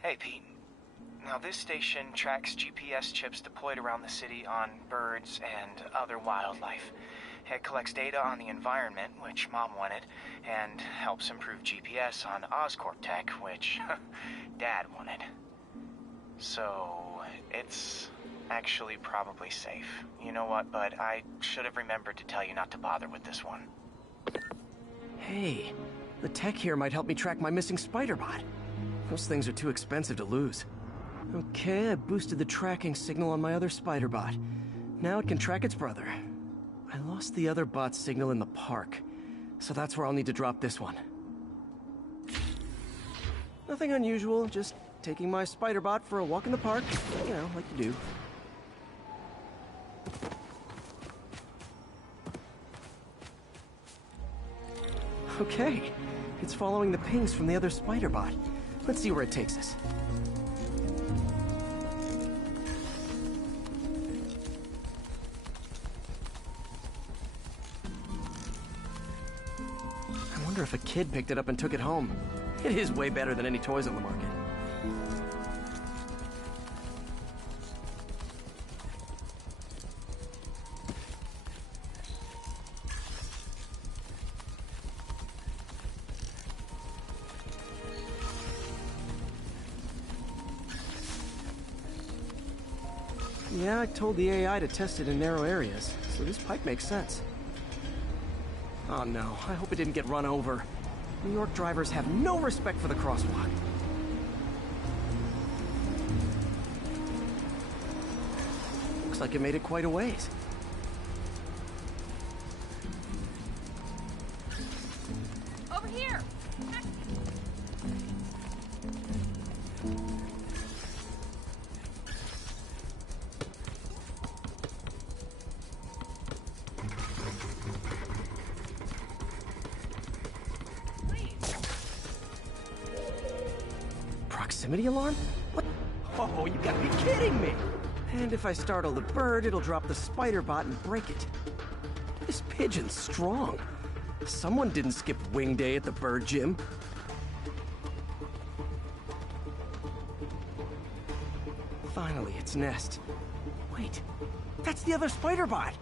Hey, Pete. Now, this station tracks GPS chips deployed around the city on birds and other wildlife. It collects data on the environment, which Mom wanted, and helps improve GPS on OSCORP tech, which Dad wanted. So, it's actually probably safe. You know what, bud? I should have remembered to tell you not to bother with this one. Hey, the tech here might help me track my missing Spiderbot. Those things are too expensive to lose. Okay, I boosted the tracking signal on my other Spiderbot. Now it can track its brother. I lost the other bot's signal in the park, so that's where I'll need to drop this one. Nothing unusual, just taking my Spiderbot for a walk in the park. You know, like you do. Okay, it's following the pings from the other Spiderbot. Let's see where it takes us. I wonder if a kid picked it up and took it home. It is way better than any toys on the market. Yeah, I told the AI to test it in narrow areas, so this pipe makes sense. Oh no, I hope it didn't get run over. New York drivers have no respect for the crosswalk. Looks like it made it quite a ways. Over here! Proximity alarm? What? Oh, you gotta be kidding me! And if I startle the bird, it'll drop the Spiderbot and break it. This pigeon's strong. Someone didn't skip wing day at the bird gym. Finally, its nest. Wait, that's the other Spiderbot!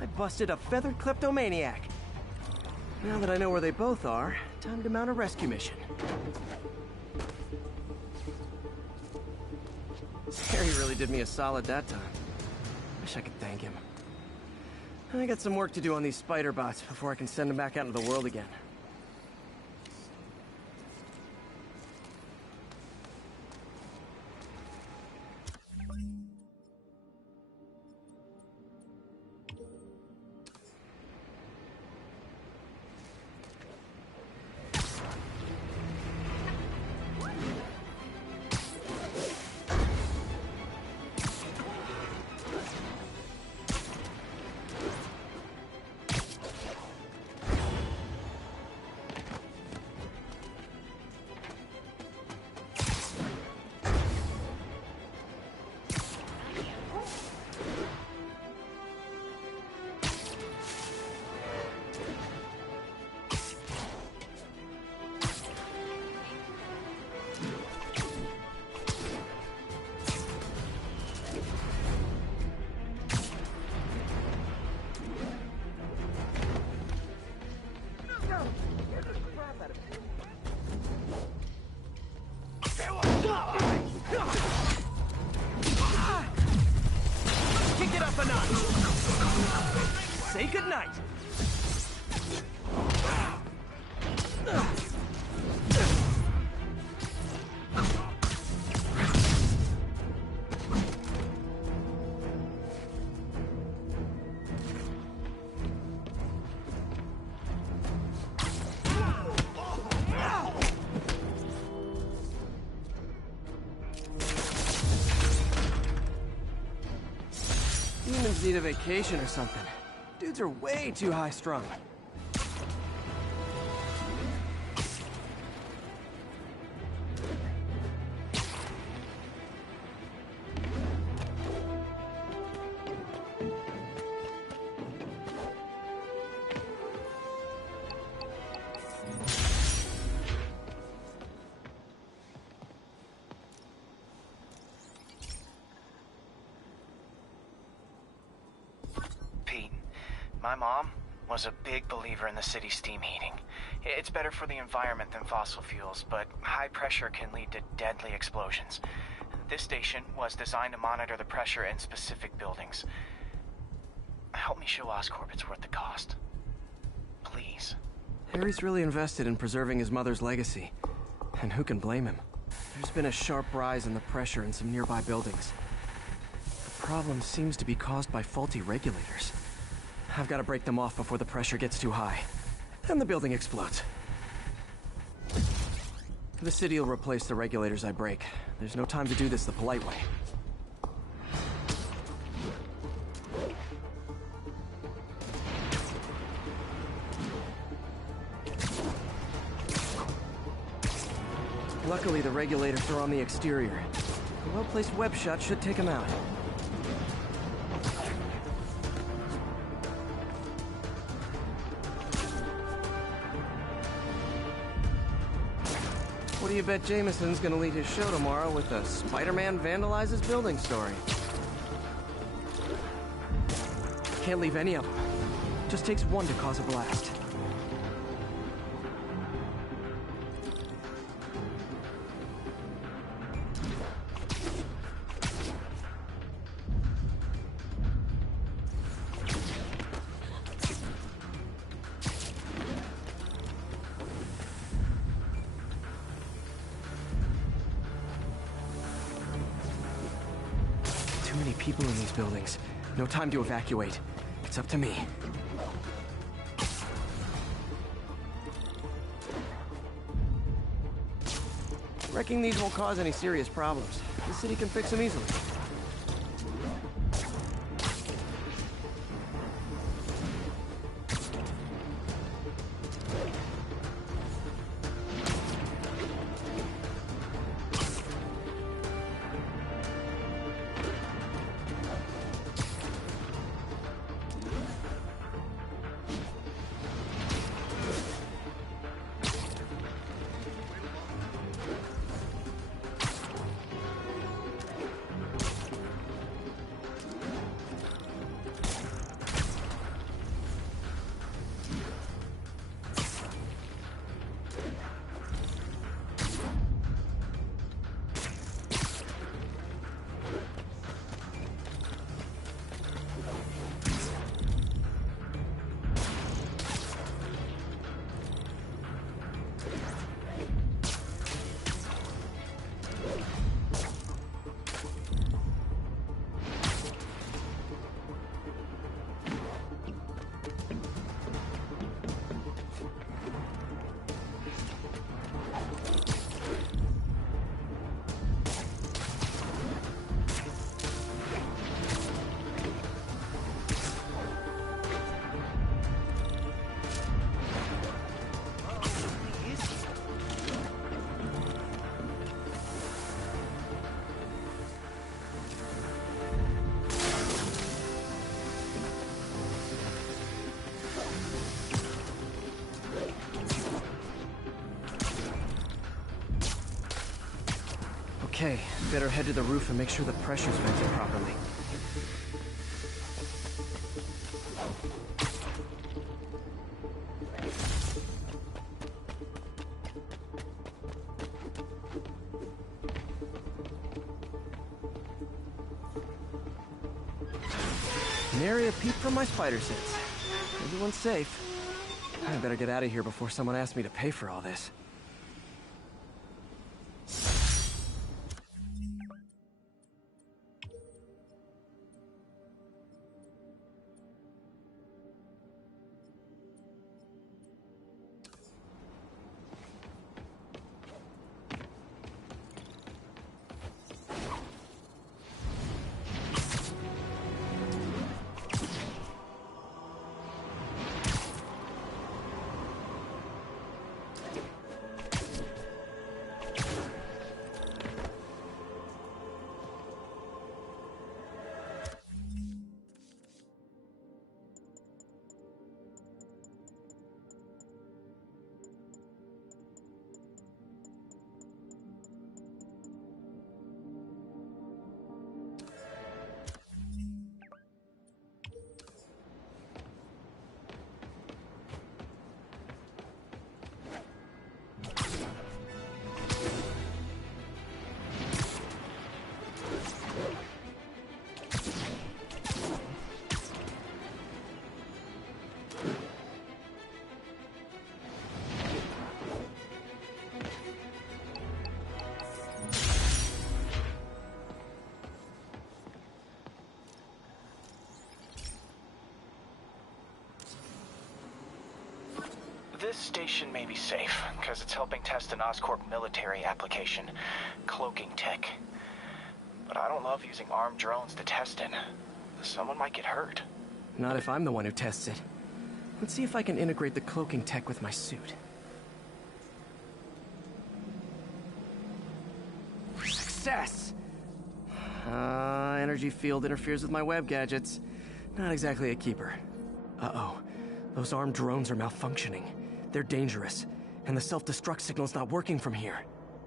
I busted a feathered kleptomaniac. Now that I know where they both are, time to mount a rescue mission. Harry really did me a solid that time. Wish I could thank him. I got some work to do on these Spiderbots before I can send them back out into the world again. Kick it up a notch. Say goodnight. need a vacation or something. Dudes are way too high-strung. My mom was a big believer in the city's steam heating. It's better for the environment than fossil fuels, but high pressure can lead to deadly explosions. This station was designed to monitor the pressure in specific buildings. Help me show OSCORP it's worth the cost. Please. Harry's really invested in preserving his mother's legacy. And who can blame him? There's been a sharp rise in the pressure in some nearby buildings. The problem seems to be caused by faulty regulators. I've got to break them off before the pressure gets too high. And the building explodes. The city will replace the regulators I break. There's no time to do this the polite way. Luckily, the regulators are on the exterior. A well-placed web shot should take them out. What do you bet Jameson's gonna lead his show tomorrow with a Spiderman vandalizes building story? Can't leave any of them. Just takes one to cause a blast. Too many people in these buildings. No time to evacuate. It's up to me. Wrecking these won't cause any serious problems. The city can fix them easily. Okay, better head to the roof and make sure the pressure's vented properly. Nary a peep from my spider sense. Everyone's safe. I better get out of here before someone asks me to pay for all this. This station may be safe, because it's helping test an OSCORP military application, cloaking tech. But I don't love using armed drones to test it. Someone might get hurt. Not if I'm the one who tests it. Let's see if I can integrate the cloaking tech with my suit. Success! Energy field interferes with my web gadgets. Not exactly a keeper. Uh-oh. Those armed drones are malfunctioning. They're dangerous, and the self-destruct signal's not working from here.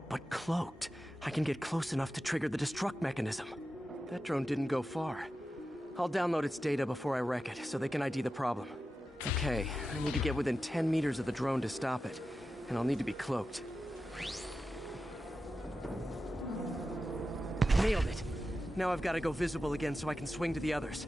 But cloaked, I can get close enough to trigger the destruct mechanism. That drone didn't go far. I'll download its data before I wreck it, so they can ID the problem. Okay, I need to get within 10 meters of the drone to stop it, and I'll need to be cloaked. Nailed it! Now I've got to go visible again so I can swing to the others.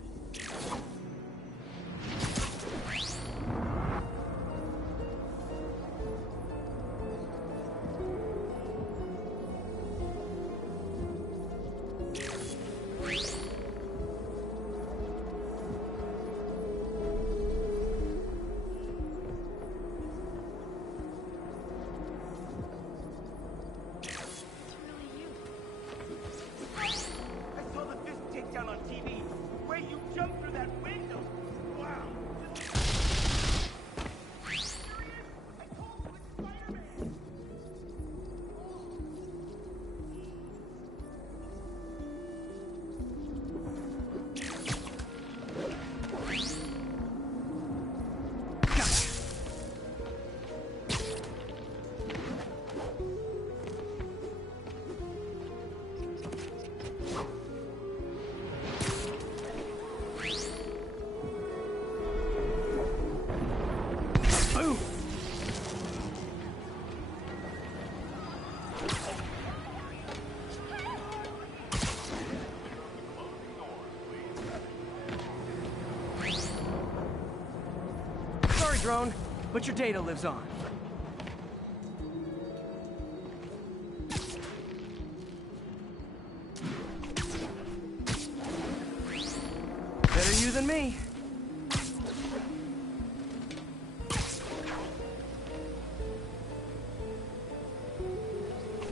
Drone, but your data lives on. Better you than me.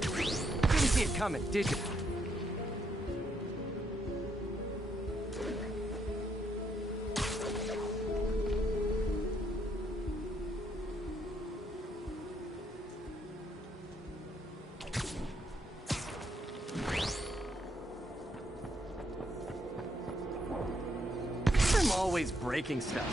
Didn't see it coming, did you? Always breaking stuff.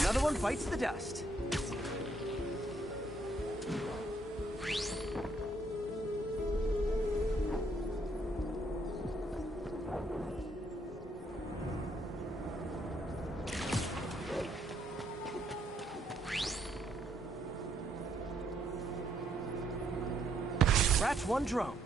Another one bites the dust. Scratch one drone.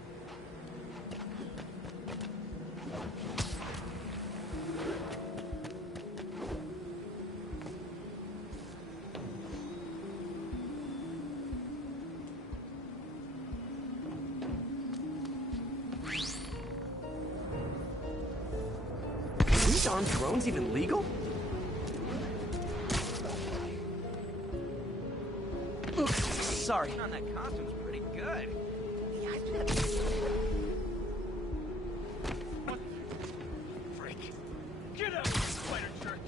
Are these armed drones even legal? Oops, sorry. On that costume's pretty good. What? Freak. Get out of here, spider jerk.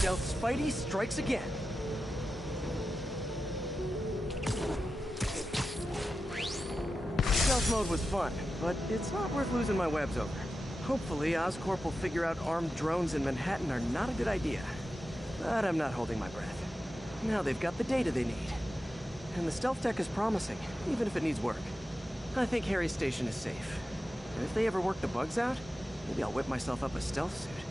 Stealth Spidey strikes again. Stealth mode was fun, but it's not worth losing my webs over. Hopefully, OSCORP will figure out armed drones in Manhattan are not a good idea. But I'm not holding my breath. Now they've got the data they need. And the stealth tech is promising, even if it needs work. I think Harry's station is safe. And if they ever work the bugs out, maybe I'll whip myself up a stealth suit.